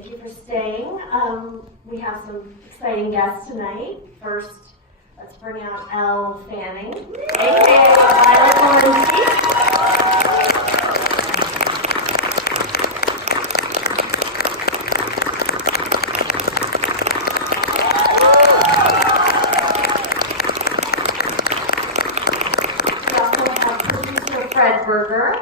Thank you for staying. We have some exciting guests tonight. First, let's bring out Elle Fanning, aka Violet. We also have producer Fred Berger.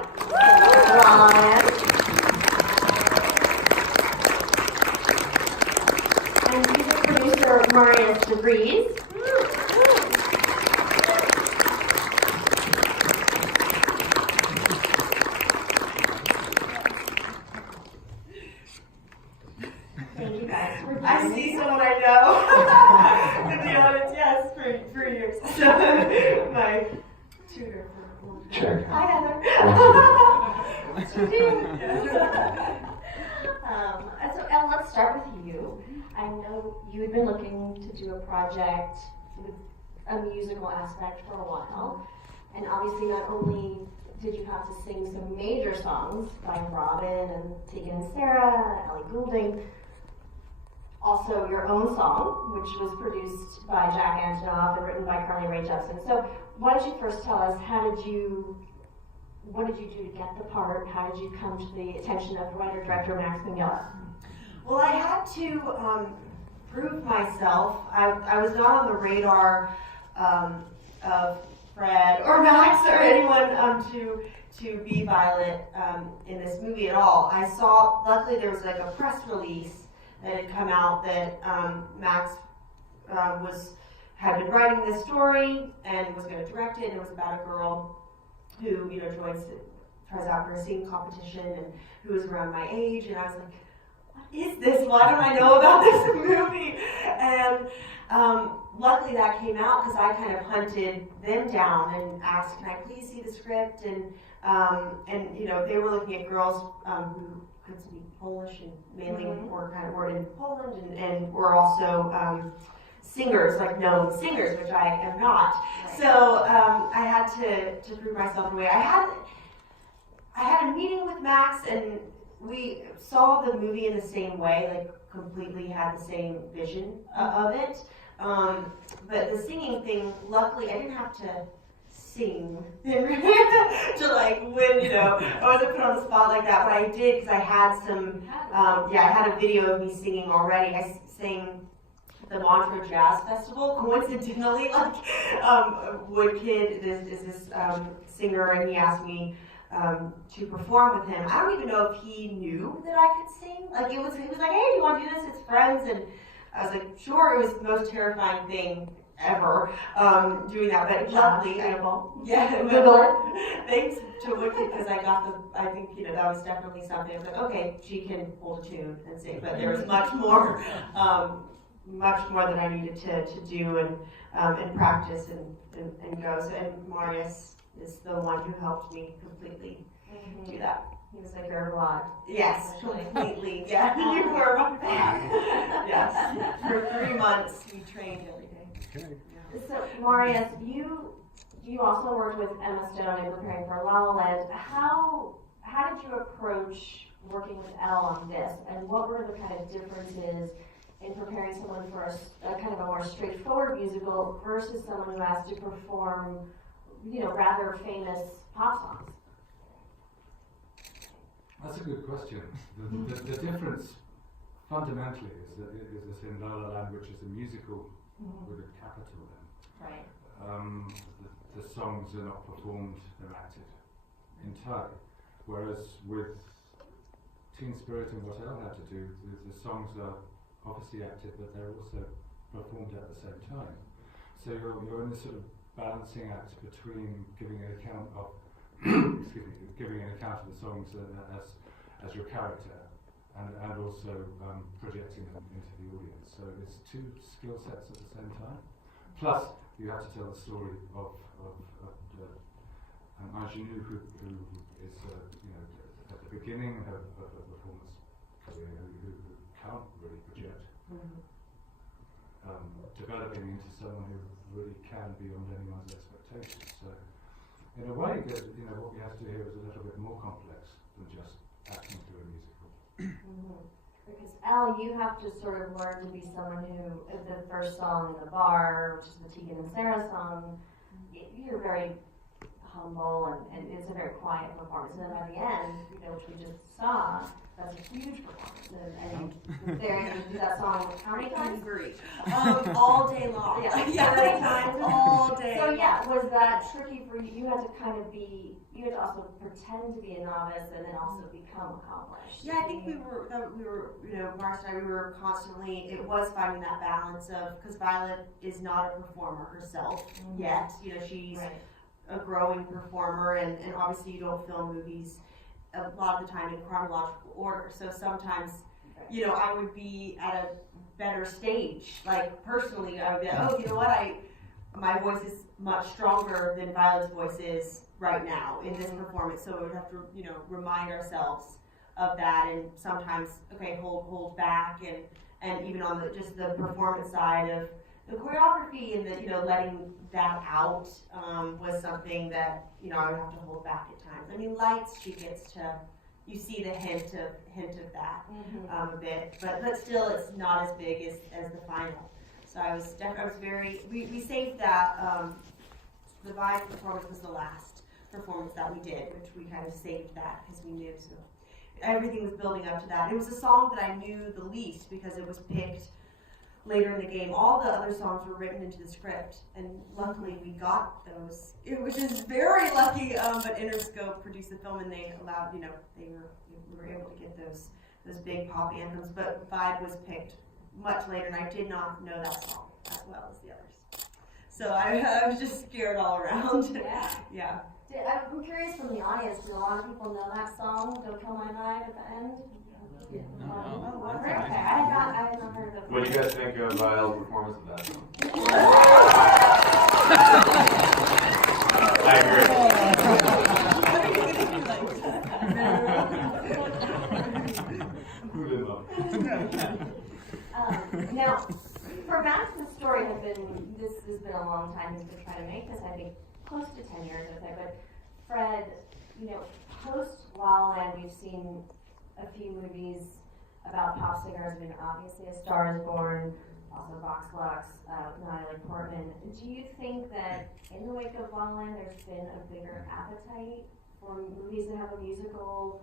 And music producer Marius de Vries. Thank you guys for I see someone I know in the audience, yes, for years. My tutor for Check. Hi, Heather. So Elle, let's start with you. I know you had been looking to do a project with a musical aspect for a while, and obviously not only did you have to sing some major songs by Robin and Tegan and Sarah, Ellie Goulding, also your own song, which was produced by Jack Antonoff and written by Carly Rae Jepsen. So why don't you first tell us, what did you do to get the part? How did you come to the attention of writer-director Max Minghella? Well, I had to prove myself. I was not on the radar of Fred or Max or anyone to be Violet in this movie at all. I saw, luckily there was like a press release that had come out that Max had been writing this story and was going to direct it. And it was about a girl who, tries out for a singing competition and who was around my age. And I was like, what is this? Why don't I know about this movie? And luckily that came out because I kind of hunted them down and asked, can I please see the script? And they were looking at girls who could speak Polish and mainly were in Poland and were also singers, like known singers, which I am not. Right. So I had to prove myself in a way. I had a meeting with Max and we saw the movie in the same way, like completely had the same vision of it. But the singing thing, luckily I didn't have to sing to like win, I wasn't put on the spot like that, but I did because I had some, I had a video of me singing already. I sang the Montreux Jazz Festival, coincidentally, Woodkid is this singer, and he asked me to perform with him. I don't even know if he knew that I could sing. Like he was like, hey, do you want to do this? It's friends, and I was like, sure. It was the most terrifying thing ever doing that, but luckily, thanks to Woodkid because I think that was definitely something. I was like, okay, she can hold a tune and sing, but there was much more that I needed to do and practice and go. So, and Marius is the one who helped me completely do that. He was like your vlog. Yes, completely. Yeah, you were my vlog. Yes, for 3 months we trained every day. Okay. So Marius, you also worked with Emma Stone in preparing for La La Land. How did you approach working with Elle on this, and what were the kind of differences in preparing someone for a kind of a more straightforward musical versus someone who has to perform, rather famous pop songs? That's a good question. The difference fundamentally is that in La La Land, which is a musical with a capital N. Right. The songs are not performed, they're acted entirely. Whereas with Teen Spirit and what Elle had to do, the songs are obviously acted, but they're also performed at the same time. So you're in this sort of balancing act between giving an account of giving an account of the songs as your character, and also projecting them into the audience. So it's two skill sets at the same time. Plus, you have to tell the story of Ingenue, who is at the beginning of a performance career, who can't really project, developing into someone who really can beyond anyone's expectations. So, in a way, what we have to do here is a little bit more complex than just acting through a musical. Because Elle, you have to sort of learn to be someone who, the first song in the bar, which is the Tegan and Sarah song, you're very humble and it's a very quiet performance. And then by the end, which we just saw, that's a huge performance. And there you do that song how many times? All day long. Yeah, yeah. 30 times. All day. So yeah, was that tricky for you? You had to kind of you had to also pretend to be a novice and then also become accomplished. Yeah, I think we were, Marius and I, we were constantly, it was finding that balance of, because Violet is not a performer herself yet. She's a growing performer, and obviously you don't film movies a lot of the time in chronological order. So sometimes, I would be at a better stage. Like personally, I would be like, oh, you know what, my voice is much stronger than Violet's voice is right now in this performance. So we would have to, remind ourselves of that, and sometimes, hold back, and even on just the performance side of the choreography and the, letting that out was something that, I would have to hold back at times. I mean, lights, she gets to, you see the hint of that a bit, but still it's not as big as the final. So I was very, we saved that, the Vibe performance was the last performance that we did, which we kind of saved that because we knew, so everything was building up to that. It was a song that I knew the least because it was picked later in the game. All the other songs were written into the script, and luckily we got those, which is very lucky. But Interscope produced the film, and they allowed, we were able to get those big pop anthems. But Vibe was picked much later, and I did not know that song as well as the others. So I was just scared all around. Yeah. I'm curious from the audience, do a lot of people know that song, Don't Kill My Vibe, at the end? Okay, I had not heard of it. What do you guys think of Elle's performance of that song? I agree. Who didn't love it? Now, for Madison's story, this has been a long time. He's been trying to make this, I think, close to 10 years, I think. But Fred, post La La Land, we've seen a few movies about pop singers. I mean, obviously, A Star Is Born, also Vox Lux, Natalie Portman. Do you think that in the wake of La La Land, there's been a bigger appetite for movies that have a musical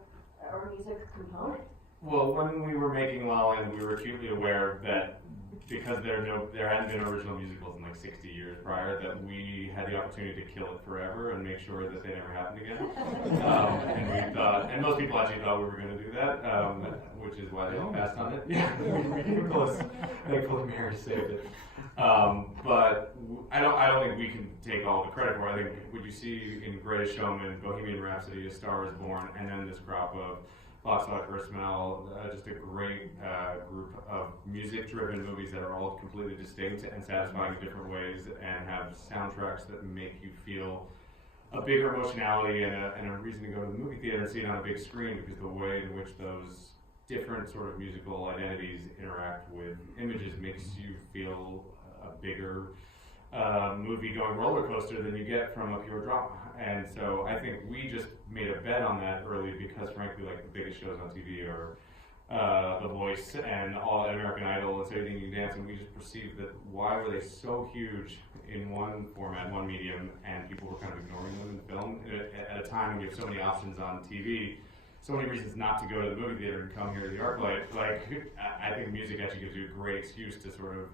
or music component? Well, when we were making La La Land, we were acutely aware that because there hadn't been original musicals in like 60 years prior, that we had the opportunity to kill it forever and make sure that they never happened again. And we thought, and most people actually thought we were going to do that, which is why they all passed on it. Yeah, we were close. Thankfully, Mary saved it. But I don't think we can take all the credit for it. I think what you see in Greatest Showman, Bohemian Rhapsody, A Star Is Born, and then this crop of Fox Light for Smell, just a great group of music-driven movies that are all completely distinct and satisfying in different ways, and have soundtracks that make you feel a bigger emotionality and a reason to go to the movie theater and see it on a big screen, because the way in which those different sort of musical identities interact with images makes you feel a bigger movie-going roller coaster than you get from a pure drama. And so I think we just made a bet on that early because, frankly, like the biggest shows on TV are The Voice and all American Idol and So Anything You Can Dance, and we just perceived that why were they so huge in one format, one medium, and people were kind of ignoring them in film at a time when you have so many options on TV, so many reasons not to go to the movie theater and come here to the Arclight. Like, I think music actually gives you a great excuse to sort of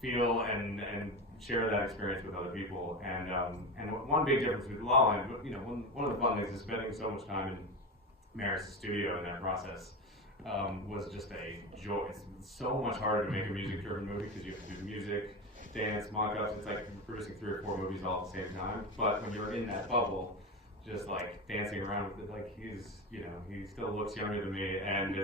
feel and share that experience with other people. And one big difference with La La Land, one of the fun things is spending so much time in Marius' studio in that process was just a joy. It's so much harder to make a music-driven movie because you have to do music, dance, mock-ups. It's like producing 3 or 4 movies all at the same time. But when you're in that bubble, just like dancing around with it, like he still looks younger than me, and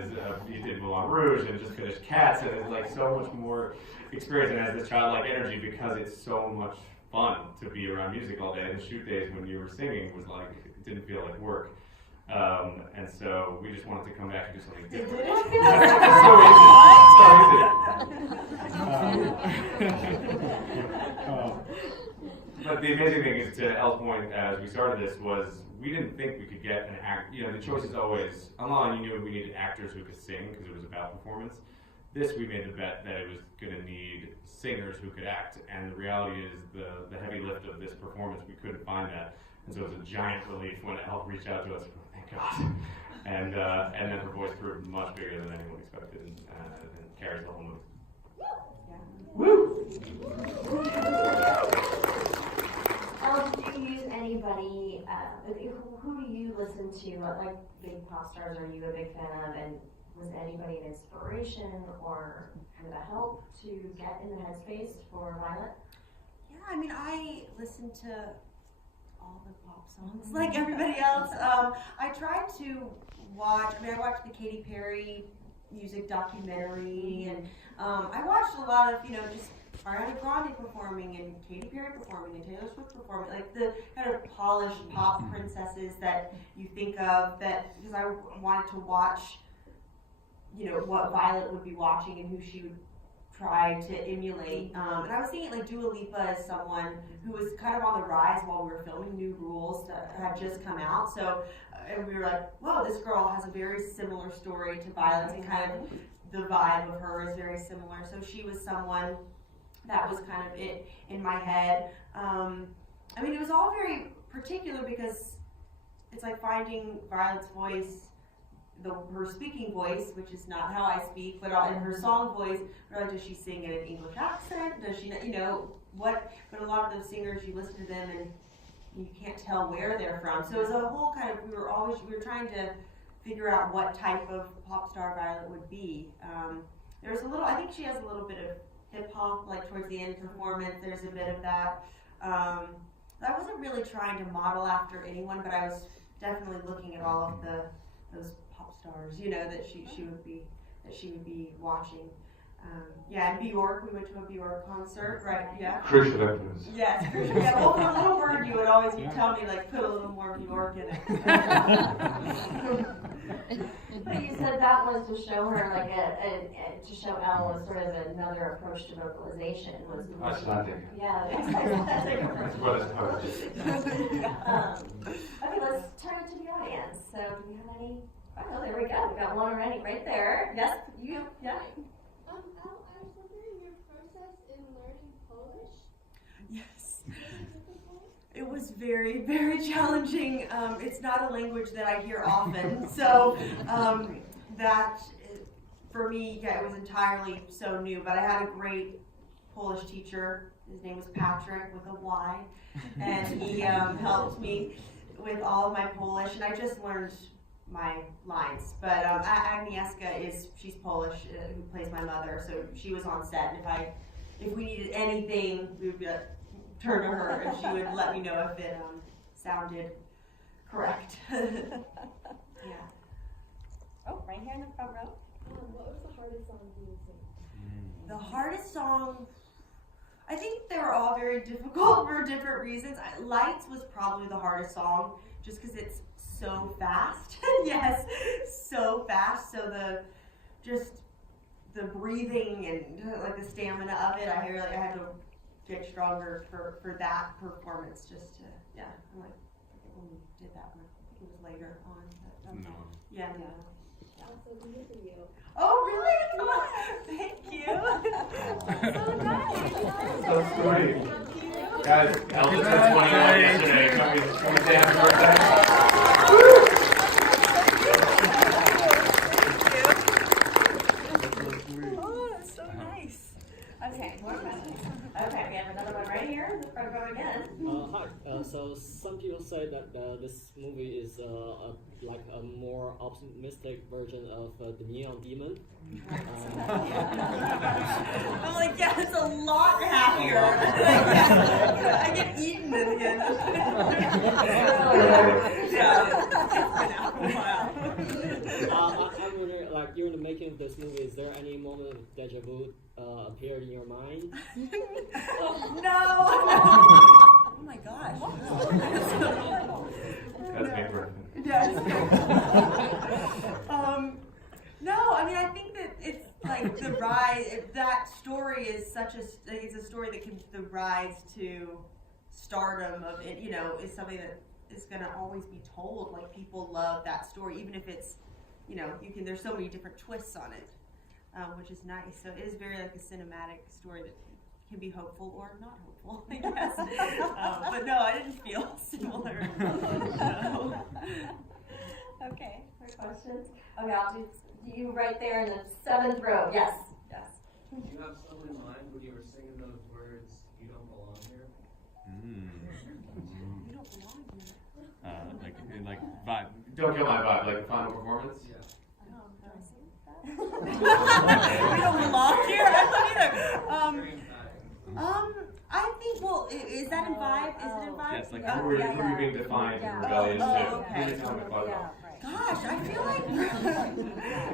he did Moulin Rouge and just finished Cats, and it's like so much more experience and has this childlike energy because it's so much fun to be around music all day. And the shoot days when you were singing was like, it didn't feel like work. And so we just wanted to come back and do something different. It's so easy. But the amazing thing thing is, to Elle's point as we started this, was we didn't think we could get an act. You know, the choice is always, online you knew we needed actors who could sing because it was about performance. This, we made the bet that it was going to need singers who could act, and the reality is the heavy lift of this performance, we couldn't find that. And so it was a giant relief when Elle reached out to us, thank God. And then her voice proved much bigger than anyone expected, and carries the whole movie. Woo! Elle, do you use anybody, who do you listen to, like big pop stars are you a big fan of, and was anybody an inspiration or kind of a help to get in the headspace for Violet? Yeah, I mean, I listen to all the pop songs like everybody else. I tried to watch, I watched the Katy Perry music documentary, and I watched a lot of, just Ariana Grande performing and Katy Perry performing and Taylor Swift performing, like the kind of polished pop princesses that you think of, that, because I wanted to watch, what Violet would be watching and who she would try to emulate. And I was thinking like Dua Lipa as someone who was kind of on the rise while we were filming New Rules that had just come out. So, and we were like, whoa, this girl has a very similar story to Violet's, and kind of the vibe of her is very similar. So she was someone that was kind of it in my head. It was all very particular because it's like finding Violet's voice, her speaking voice, which is not how I speak, but in her song voice, does she sing in an English accent? Does she, what? But a lot of those singers, you listen to them and you can't tell where they're from. So it was a whole kind of, we were trying to figure out what type of pop star Violet would be. There's a little, I think she has a little bit of hip hop, like towards the end performance, there's a bit of that. I wasn't really trying to model after anyone, but I was definitely looking at all of those pop stars, that she would be watching. In Bjork, we went to a Bjork concert, right? Yeah. Crucial influence. Yes, crucial. Yeah. Well, for Little Bird, you would always tell me like put a little more Bjork in it. But you said that was to show her to show Elle as sort of another approach to vocalization. Icelandic. Yeah, Icelandic approach. As well as poetry. Okay, let's turn it to the audience. So, do we have any? Oh, there we go. We got one already right there. Yes, you. Yeah. Elle, I was wondering your process in learning Polish. Yes. It was very, very challenging. It's not a language that I hear often, so that for me, it was entirely so new. But I had a great Polish teacher. His name was Patrick with a Y, and he helped me with all of my Polish, and I just learned my lines. But Agnieszka she's Polish, who plays my mother, so she was on set, and if we needed anything, we would turn to her, and she would let me know if it sounded correct. Yeah. Oh, right here in the front row. What was the hardest song you sing? The hardest song, I think they were all very difficult for different reasons. Lights was probably the hardest song, just because it's so fast. Yes, so fast. So the breathing and like the stamina of it, I had to get stronger for that performance. Just to, yeah. I'm like, I think when we did that one, I think it was later on. But, No. Yeah. Also, the new video. Oh, really? Come on. Thank you. So nice. So sweet. Guys, Elle just had 21 yesterday. Can we say happy birthday? Oh, that's so nice. Okay, more questions. Okay, we have another one right here in the front row again. Hi. So some people say that this movie is like a more optimistic version of The Neon Demon. I'm like, yeah, it's a lot happier. I get eaten in the end. I'm wondering, like during the making of this movie, is there any moment of deja vu appeared in your mind? No. Oh my gosh. That's me working. Yes. No, I mean, I think that it's like the rise. That story is it's a story that gives the rise to stardom of it, is something that is going to always be told. Like, people love that story, even if it's, there's so many different twists on it, which is nice. So it is very like a cinematic story that can be hopeful or not hopeful, I guess. But no, I didn't feel similar. No. Okay, more questions? Okay, I'll do you right there in the 7th row. Yes. Do you have someone in mind when you were singing those words, "You don't belong here"? You don't belong here. Like vibe. Don't kill my vibe. Like the final performance. Yeah. We don't belong here. I don't either. Very emphatic. I think. Well, is that in Vibe? Is it in Vibe? Yes, like Yeah. who are Yeah. you being defined Yeah. and rebellious Oh, to? okay. Really tell me fuck off. Gosh, I feel like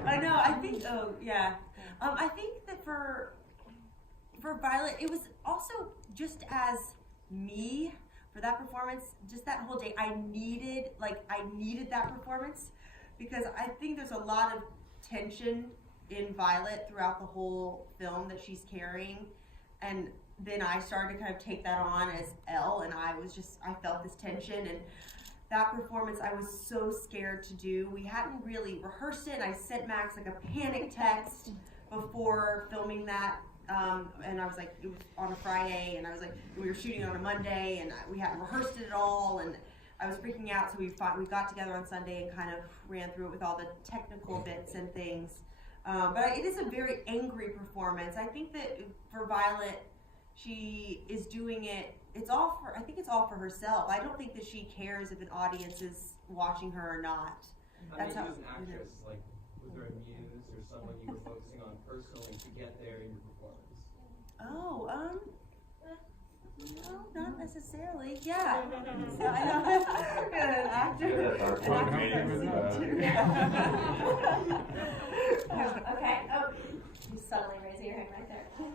I know. I think. Oh, yeah. I think that for Violet, it was also just as me for that performance. Just that whole day, I needed that performance because I think there's a lot of tension in Violet throughout the whole film that she's carrying, and then I started to kind of take that on as Elle, and I felt this tension, and that performance I was so scared to do. We hadn't really rehearsed it, and I sent Max like a panic text before filming that, and I was like, it was on a Friday, and I was like, we were shooting on a Monday, and we hadn't rehearsed it at all, and I was freaking out, so we got together on Sunday and kind of ran through it with all the technical bits and things. But it is a very angry performance. I think that for Violet, she is doing it. I think it's all for herself. I don't think that she cares if an audience is watching her or not. I mean, you as an actress, like, was there a muse or someone you were focusing on personally to get there in your performance? Oh, no, not necessarily. Yeah. So I know. An actor. Okay. Oh, you suddenly raising your hand right there. Do you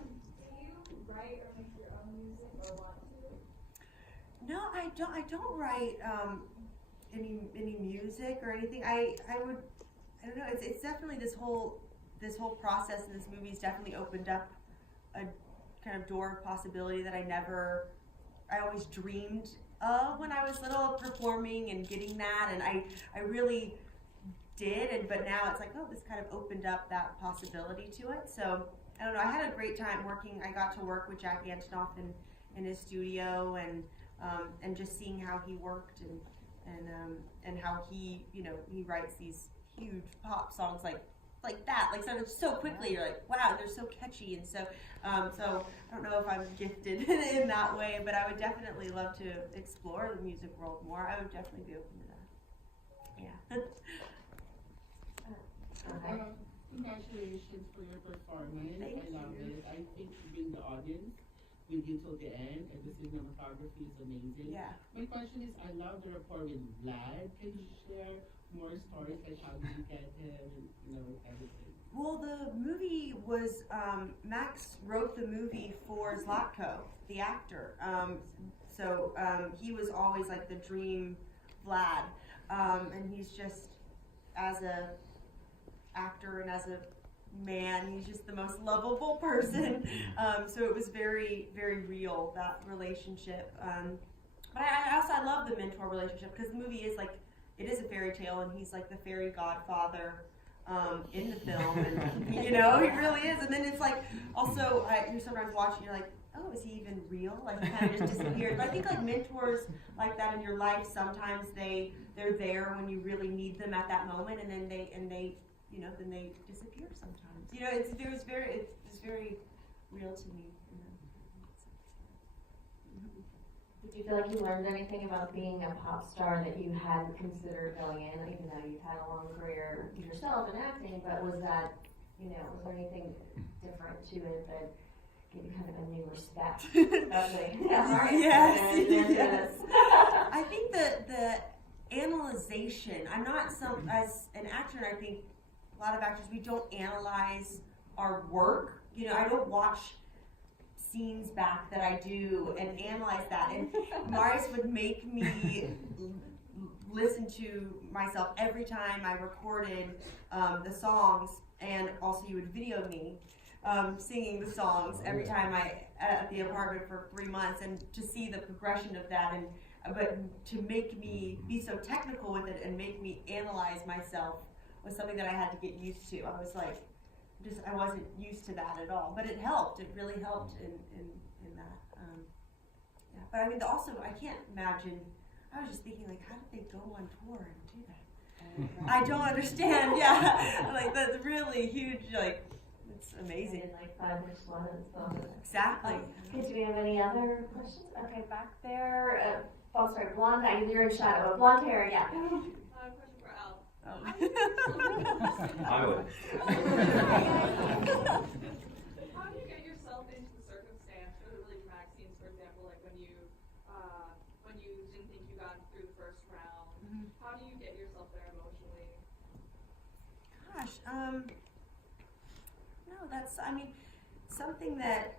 write or make your own music or want to? No, I don't write any music or anything. I don't know. It's definitely this whole process in this movie has definitely opened up a kind of door of possibility that I always dreamed of when I was little, performing and getting that, and I really did, but now it's like, oh, this kind of opened up that possibility to it. So I don't know. I had a great time working. I got to work with Jack Antonoff in his studio, and just seeing how he worked and how he writes these huge pop songs like that, like so quickly. You're like, wow, they're so catchy, and so I don't know if I'm gifted in that way, but I would definitely love to explore the music world more. I would definitely be open to that. Yeah. Congratulations for your performance. Thank I love you. it. I think you bring the audience with you till the end, and the cinematography is amazing. Yeah. My question is, I love the rapport with Vlad. Can you share more stories, like how did you get him, and everything? Well, the movie was, Max wrote the movie for Zlatko, the actor. So he was always like the dream Vlad. And he's just, as a actor and as a man, he's just the most lovable person. So it was very, very real, that relationship. But I love the mentor relationship, because the movie is like, it is a fairy tale, and he's like the fairy godfather in the film, and he really is. And then it's like, also, you're sometimes watching, you're like, oh, is he even real? Like, he kind of just disappeared. But I think like mentors like that in your life, sometimes they're there when you really need them at that moment, and then they then they disappear sometimes. It's very real to me. Did you feel like you learned anything about being a pop star that you hadn't considered going in, even though you've had a long career yourself in acting? But was that, was there anything different to it that gave you kind of a new respect? Yes. I think the analyzation. I'm not as an actor. I think a lot of actors, we don't analyze our work. I don't watch scenes back that I do and analyze that. And Marius would make me listen to myself every time I recorded the songs, and also you would video me singing the songs every time at the apartment for 3 months, and to see the progression of that, and but to make me be so technical with it and make me analyze myself was something that I had to get used to. I was like, I wasn't used to that at all, but it helped. It really helped in that. Yeah, but I mean, also I can't imagine. I was just thinking, like, how did they go on tour and do that? I don't understand. Yeah, like that's really huge. Like, it's amazing. In like 5 or 6 months. Exactly. Okay, do we have any other questions? Okay, back there. Oh, sorry, blonde guy. You're in shadow. Blonde hair, yeah. Question for Elle. Oh. I would. How do you get yourself into the circumstance for the really dramatic scenes, for example, like when you didn't think you got through the first round? Mm-hmm. How do you get yourself there emotionally? Gosh, no, that's, I mean, something that,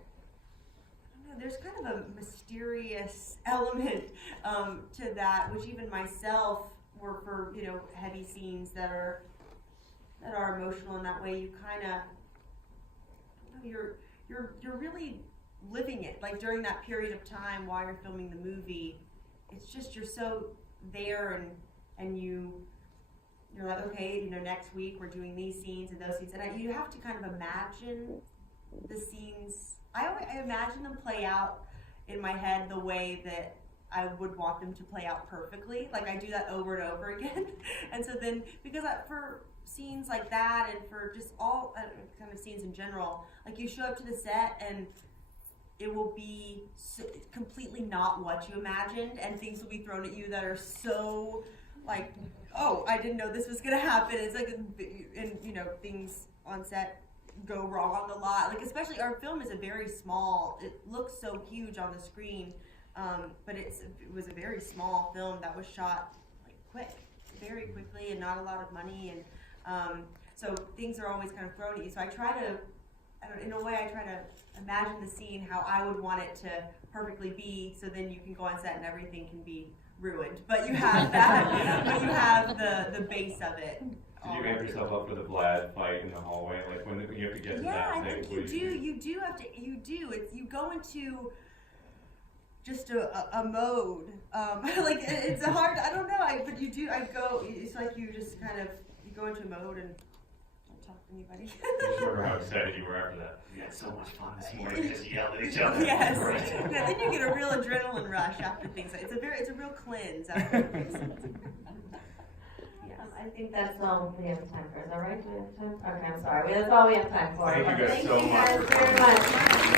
I don't know, there's kind of a mysterious element to that, which even myself were for, you know, heavy scenes that are emotional in that way. You kind of, you're really living it. Like during that period of time while you're filming the movie, it's just, you're so there, and you're like, okay, you know, next week we're doing these scenes and those scenes, and you have to kind of imagine the scenes. I imagine them play out in my head the way that I would want them to play out perfectly. Like I do that over and over again. And so then, because for scenes like that, and for just all kind of scenes in general, like you show up to the set and it will be completely not what you imagined, and things will be thrown at you that are so like, oh, I didn't know this was gonna happen. It's like, and you know, things on set go wrong a lot. Like especially our film is a very small. It looks so huge on the screen, but it was a very small film that was shot like very quickly, and not a lot of money, and so things are always kind of thrown at you. So I try to, in a way, I try to imagine the scene how I would want it to perfectly be, so then you can go on set and everything can be ruined. But you have that, but you have the base of it. Did you amp yourself up for the Vlad fight in the hallway? Like when you have to get to that I thing? think you do have to. You do. You go into just a mode. Like it's a hard. I don't know. But you do. It's like you just kind of go into a mode and don't talk to anybody. I just wonder how excited you were after that. We had so much fun this morning, just yelled at each other. Yes. Yeah, then you get a real adrenaline rush after things. It's a real cleanse after things. Yes. I think that's all we have time for. Is that right? Do we have time? Okay, I'm sorry. That's all we have time for. Thank you guys so Thank you guys much. very much.